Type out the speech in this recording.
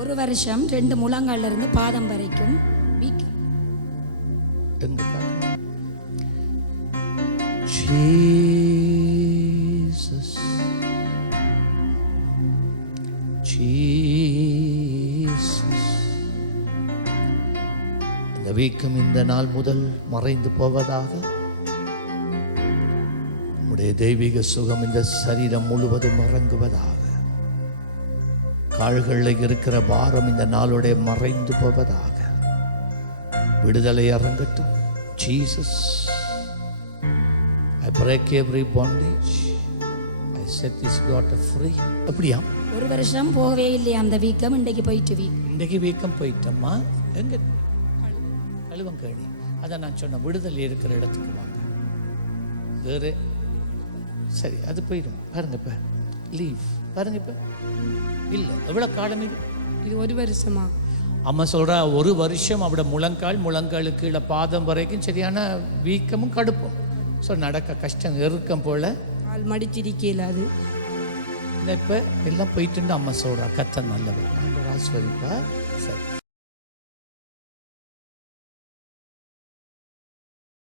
ஒரு வருஷம் 2 முழங்கால்ல இருந்து பாதம் வரைக்கும் வீக்கம். Jesus, Jesus. இந்த வீக்கம் இந்த நாள் முதல் மறைந்து போவதாக. உடைய தெய்வீக சுகம் இந்த சரீரம் முழுவதும் இறங்குவதாக. கால்களில் இருக்கிற பாரம் இந்த நாளுடைய மறைந்து போவதாக. விடுதலை இறங்கட்டும். Jesus, I break every bondage. I set this daughter free. அப்படியா? ஒரு வருஷம் போகவே இல்லையா அந்த வீக்கம். இன்றைக்கு போயிட்டு இன்றைக்கு வீக்கம் போயிட்டம்மா. எங்க கழுவங்கேணி. அதான் நான் சொன்ன விடுதலை இருக்கிற இடத்துக்கு வாங்க. வேறு சரி அது போயிடும். பாருங்க இப்ப லீவ் பாருங்க. இப்ப இல்லை எவ்வளோ காலம் இது ஒரு வருஷமா? அம்மா சொல்கிறா ஒரு வருஷம் அவட முழங்காலுக்கு கீழே பாதம் வரைக்கும் சரியான வீக்கமும் கடுப்பும். ஸோ நடக்க கஷ்டம் இறுக்கம் போல் கால் மடிச்சிருக்கல. அது இப்போ எல்லாம் போயிட்டு அம்மா சொல்கிறா கத்த நல்லவர் ஆஸ்வதிப்பா. சரி